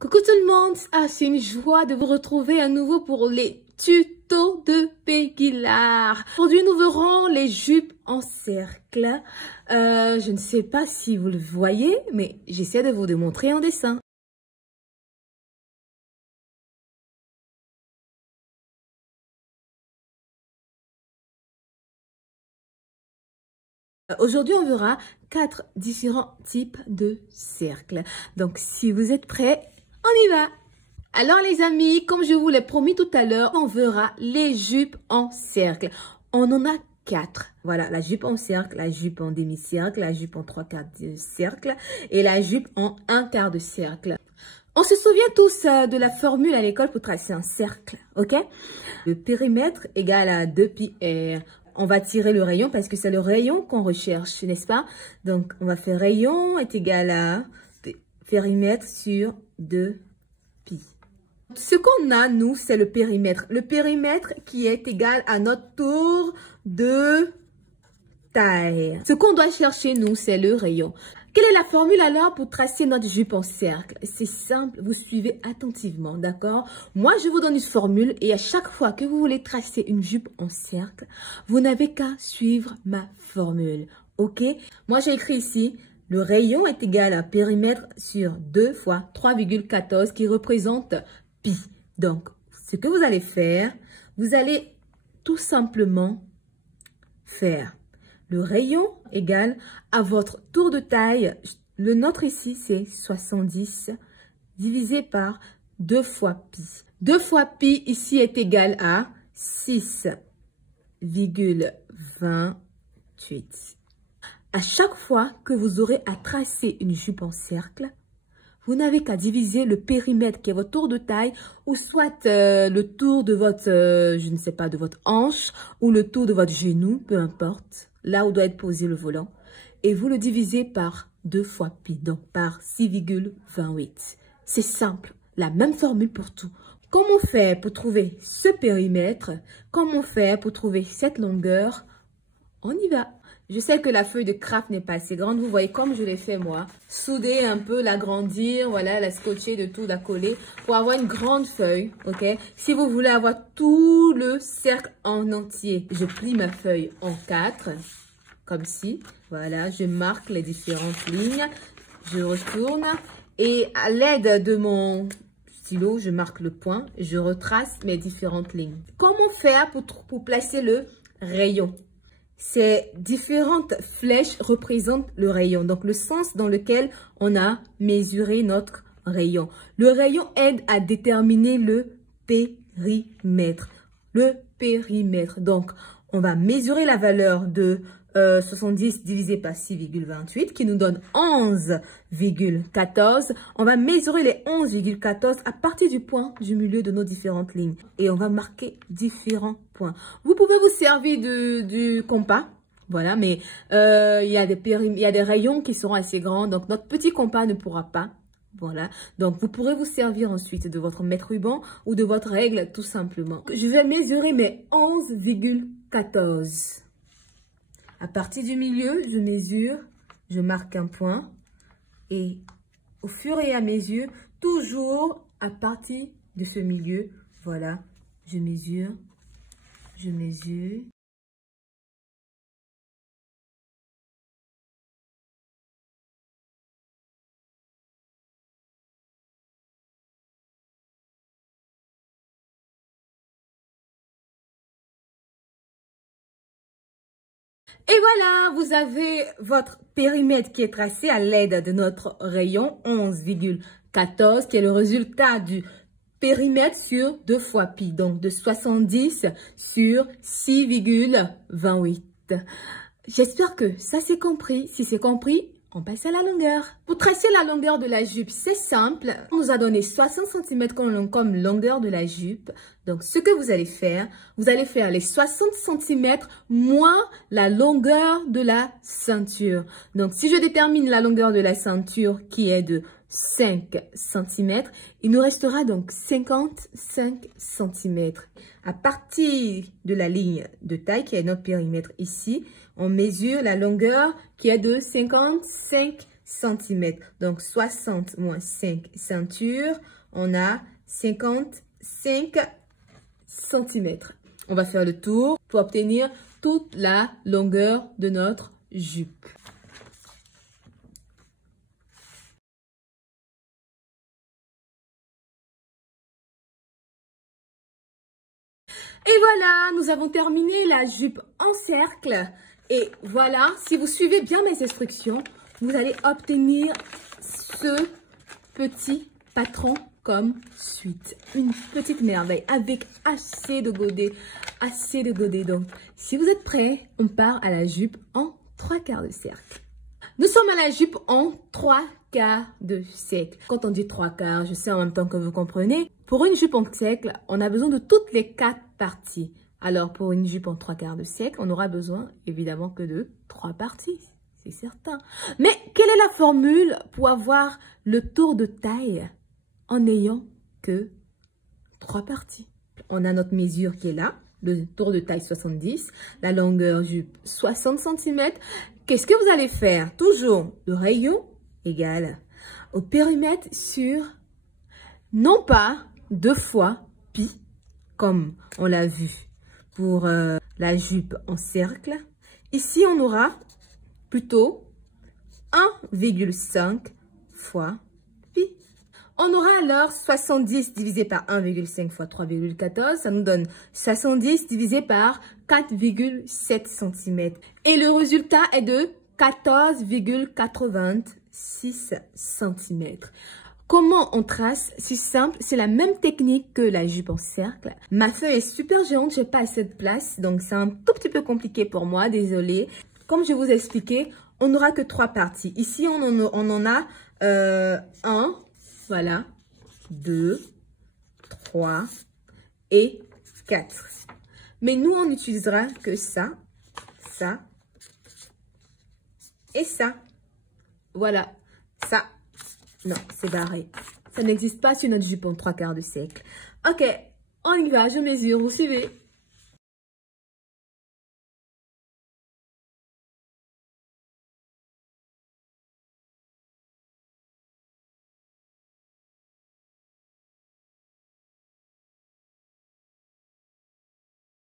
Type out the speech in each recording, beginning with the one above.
Coucou tout le monde, c'est une joie de vous retrouver à nouveau pour les tutos de Peggy-Lar. Aujourd'hui nous verrons les jupes en cercle. Je ne sais pas si vous le voyez, mais j'essaie de vous démontrer en dessin. Aujourd'hui, on verra 4 différents types de cercles. Donc, si vous êtes prêts, on y va! Alors les amis, comme je vous l'ai promis tout à l'heure, on verra les jupes en cercle. On en a 4. Voilà, la jupe en cercle, la jupe en demi-cercle, la jupe en 3/4 de cercle et la jupe en 1/4 de cercle. On se souvient tous de la formule à l'école pour tracer un cercle, ok? Le périmètre égale à 2πr. On va tirer le rayon parce que c'est le rayon qu'on recherche, n'est-ce pas? Donc, on va faire rayon est égal à périmètre sur 2π. Ce qu'on a, nous, c'est le périmètre. Le périmètre qui est égal à notre tour de taille. Ce qu'on doit chercher, nous, c'est le rayon. Quelle est la formule alors pour tracer notre jupe en cercle? C'est simple, vous suivez attentivement, d'accord? Moi, je vous donne une formule et à chaque fois que vous voulez tracer une jupe en cercle, vous n'avez qu'à suivre ma formule, ok? Moi, j'ai écrit ici, le rayon est égal à périmètre sur 2 fois 3,14 qui représente pi. Donc, ce que vous allez faire, vous allez tout simplement faire le rayon égale à votre tour de taille. Le nôtre ici, c'est 70 divisé par 2 fois pi. 2 fois pi ici est égal à 6,28. À chaque fois que vous aurez à tracer une jupe en cercle, vous n'avez qu'à diviser le périmètre qui est votre tour de taille ou soit le tour de votre, je ne sais pas, de votre hanche ou le tour de votre genou, peu importe, là où doit être posé le volant. Et vous le divisez par 2 fois pi, donc par 6,28. C'est simple, la même formule pour tout. Comment faire pour trouver ce périmètre? Comment faire pour trouver cette longueur? On y va. Je sais que la feuille de craft n'est pas assez grande. Vous voyez comme je l'ai fait moi. Souder un peu, l'agrandir, voilà, la scotcher de tout, la coller pour avoir une grande feuille, ok? Si vous voulez avoir tout le cercle en entier, je plie ma feuille en 4, comme ci. Voilà, je marque les différentes lignes. Je retourne et à l'aide de mon stylo, je marque le point. Je retrace mes différentes lignes. Comment faire pour placer le rayon? Ces différentes flèches représentent le rayon, donc le sens dans lequel on a mesuré notre rayon. Le rayon aide à déterminer le périmètre. Le périmètre, donc on va mesurer la valeur de 70 divisé par 6,28 qui nous donne 11,14. On va mesurer les 11,14 à partir du point du milieu de nos différentes lignes. Et on va marquer différents points. Vous pouvez vous servir du compas. Voilà, mais il y a des rayons qui seront assez grands. Donc, notre petit compas ne pourra pas. Voilà, donc vous pourrez vous servir ensuite de votre mètre-ruban ou de votre règle tout simplement. Je vais mesurer mes 11,14. À partir du milieu, je mesure, je marque un point et au fur et à mesure, toujours à partir de ce milieu, voilà, je mesure, je mesure. Et voilà, vous avez votre périmètre qui est tracé à l'aide de notre rayon 11,14 qui est le résultat du périmètre sur 2 fois pi, donc de 70 sur 6,28. J'espère que ça c'est compris. Si c'est compris, on passe à la longueur. Pour tracer la longueur de la jupe, c'est simple. On nous a donné 60 cm comme longueur de la jupe. Donc, ce que vous allez faire les 60 cm moins la longueur de la ceinture. Donc, si je détermine la longueur de la ceinture qui est de 5 cm, il nous restera donc 55 cm. À partir de la ligne de taille qui est notre périmètre ici, on mesure la longueur qui est de 55 cm. Donc, 60 moins 5 ceintures, on a 55 cm. On va faire le tour pour obtenir toute la longueur de notre jupe. Et voilà, nous avons terminé la jupe en cercle. Et voilà, si vous suivez bien mes instructions, vous allez obtenir ce petit patron comme suite. Une petite merveille avec assez de godets, assez de godets. Donc, si vous êtes prêts, on part à la jupe en 3/4 de cercle. Nous sommes à la jupe en 3/4 de cercle. Quand on dit 3/4, je sais en même temps que vous comprenez. Pour une jupe en cercle, on a besoin de toutes les 4 parties. Alors, pour une jupe en 3/4 de cercle, on aura besoin évidemment que de 3 parties. C'est certain. Mais quelle est la formule pour avoir le tour de taille en n'ayant que 3 parties? On a notre mesure qui est là. Le tour de taille 70. La longueur jupe 60 cm. Qu'est-ce que vous allez faire? Toujours le rayon égal au périmètre sur, non pas 2 fois pi, comme on l'a vu pour la jupe en cercle. Ici, on aura plutôt 1,5 fois pi. On aura alors 70 divisé par 1,5 fois 3,14. Ça nous donne 70 divisé par 4,7 cm. Et le résultat est de 14,86 cm. Comment on trace? C'est simple, c'est la même technique que la jupe en cercle. Ma feuille est super géante, j'ai pas assez de place, donc c'est un tout petit peu compliqué pour moi, désolée. Comme je vous ai expliqué, on n'aura que 3 parties. Ici, on en a 1, voilà, 2, 3 et 4. Mais nous, on n'utilisera que ça, ça et ça. Voilà, ça. Non, c'est barré. Ça n'existe pas sur notre jupe en 3/4 de cercle. Ok, on y va, je mesure, vous suivez.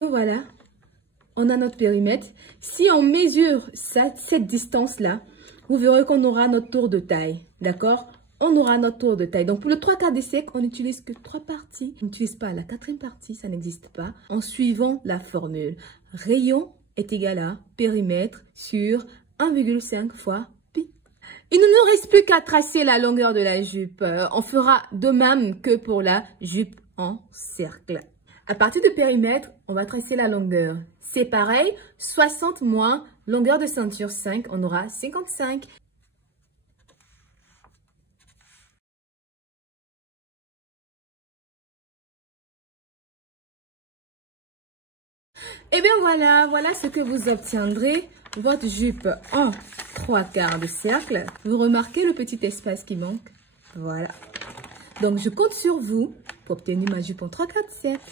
Voilà, on a notre périmètre. Si on mesure cette distance-là, vous verrez qu'on aura notre tour de taille. D'accord? On aura notre tour de taille. Donc, pour le 3/4 de cercle, on n'utilise que 3 parties. On n'utilise pas la 4e partie, ça n'existe pas. En suivant la formule, rayon est égal à périmètre sur 1,5 fois pi. Il ne nous reste plus qu'à tracer la longueur de la jupe. On fera de même que pour la jupe en cercle. À partir du périmètre, on va tracer la longueur. C'est pareil, 60 moins longueur de ceinture 5, on aura 55. Et bien voilà ce que vous obtiendrez. Votre jupe en 3/4 de cercle. Vous remarquez le petit espace qui manque? Voilà. Donc, je compte sur vous pour obtenir ma jupe en 3/4 de cercle.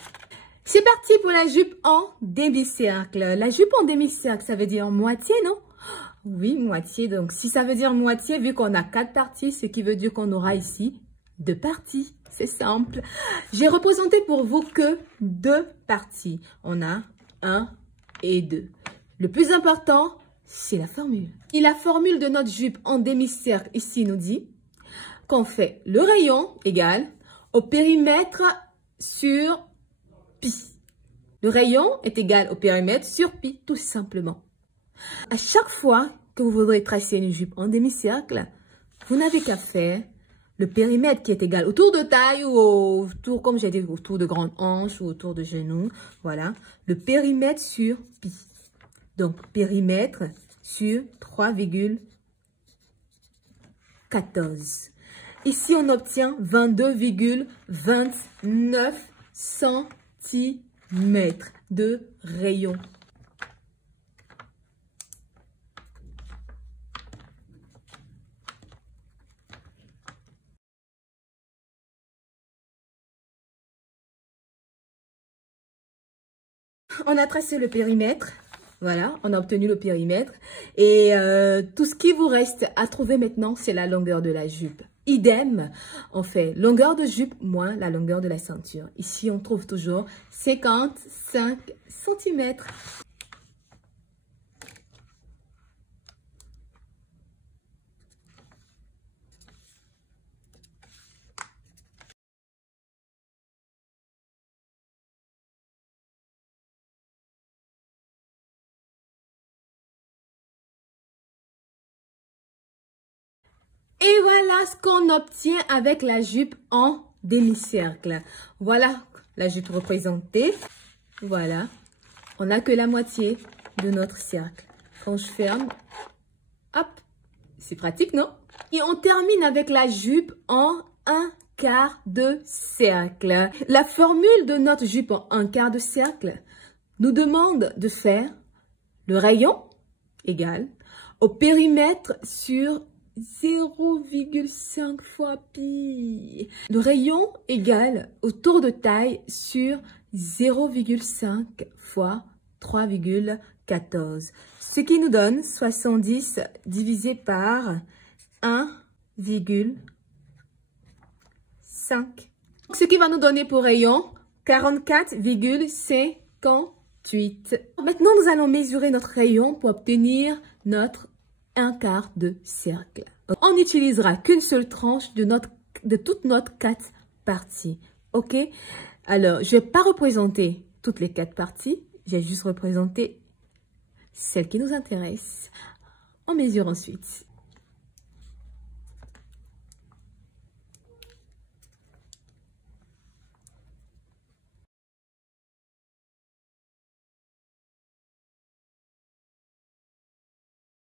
C'est parti pour la jupe en demi-cercle. La jupe en demi-cercle, ça veut dire moitié, non? Oui, moitié. Donc, si ça veut dire moitié, vu qu'on a 4 parties, ce qui veut dire qu'on aura ici 2 parties. C'est simple. J'ai représenté pour vous que 2 parties. On a 1 et 2. Le plus important, c'est la formule. Et la formule de notre jupe en demi-cercle ici nous dit qu'on fait le rayon égal au périmètre sur pi. Le rayon est égal au périmètre sur pi, tout simplement. À chaque fois que vous voudrez tracer une jupe en demi-cercle, vous n'avez qu'à faire le périmètre qui est égal au tour de taille ou au tour, comme j'ai dit, au tour de grande hanche ou au tour de genou. Voilà, le périmètre sur pi. Donc, périmètre sur 3,14. Ici, on obtient 22,29 cm de rayon. On a tracé le périmètre. Voilà, on a obtenu le périmètre. Et tout ce qui vous reste à trouver maintenant, c'est la longueur de la jupe. Idem, on fait longueur de jupe moins la longueur de la ceinture. Ici, on trouve toujours 55 cm. Et voilà ce qu'on obtient avec la jupe en demi-cercle. Voilà la jupe représentée. Voilà. On n'a que la moitié de notre cercle. Quand je ferme, hop, c'est pratique, non? Et on termine avec la jupe en un quart de cercle. La formule de notre jupe en un quart de cercle nous demande de faire le rayon égal au périmètre sur 0,5 fois pi. Le rayon égal au tour de taille sur 0,5 fois 3,14. Ce qui nous donne 70 divisé par 1,5. Ce qui va nous donner pour rayon 44,58. Maintenant, nous allons mesurer notre rayon pour obtenir notre un quart de cercle. On n'utilisera qu'une seule tranche de toute notre 4 parties. Ok? Alors, je ne vais pas représenter toutes les 4 parties. J'ai juste représenté celle qui nous intéresse. On mesure ensuite.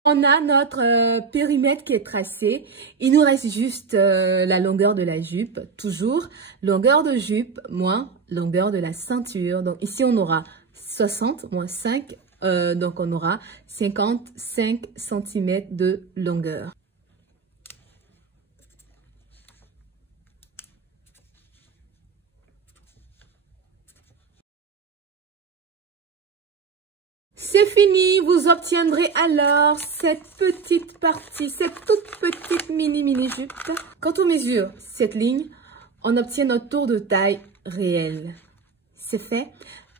On a notre périmètre qui est tracé. Il nous reste juste la longueur de la jupe. Toujours longueur de jupe moins longueur de la ceinture. Donc ici, on aura 60 moins 5. Donc on aura 55 cm de longueur. C'est fini, vous obtiendrez alors cette petite partie, cette toute petite mini jupe. Quand on mesure cette ligne, on obtient notre tour de taille réel. C'est fait.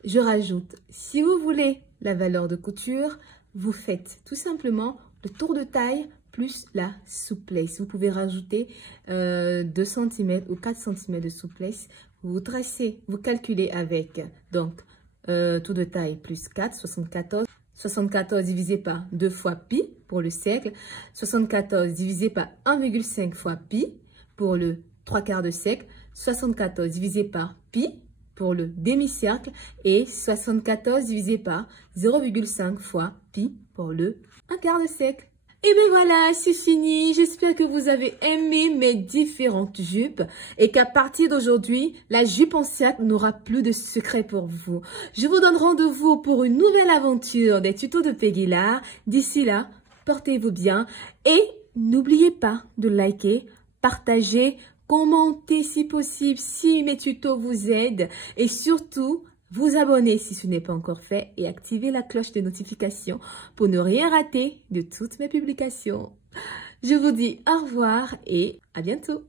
Je rajoute, si vous voulez la valeur de couture, vous faites tout simplement le tour de taille plus la souplesse. Vous pouvez rajouter 2 cm ou 4 cm de souplesse. Vous tracez, vous calculez avec, donc, tour de taille plus 4, 74. 74 divisé par 2 fois pi pour le cercle. 74 divisé par 1,5 fois pi pour le 3 quarts de cercle. 74 divisé par pi pour le demi-cercle. Et 74 divisé par 0,5 fois pi pour le 1 quart de cercle. Et bien voilà, c'est fini. J'espère que vous avez aimé mes différentes jupes et qu'à partir d'aujourd'hui, la jupe en cercle n'aura plus de secret pour vous. Je vous donne rendez-vous pour une nouvelle aventure des tutos de Peggy Lar. D'ici là, portez-vous bien et n'oubliez pas de liker, partager, commenter si possible si mes tutos vous aident et surtout, vous abonner si ce n'est pas encore fait et activer la cloche de notification pour ne rien rater de toutes mes publications. Je vous dis au revoir et à bientôt.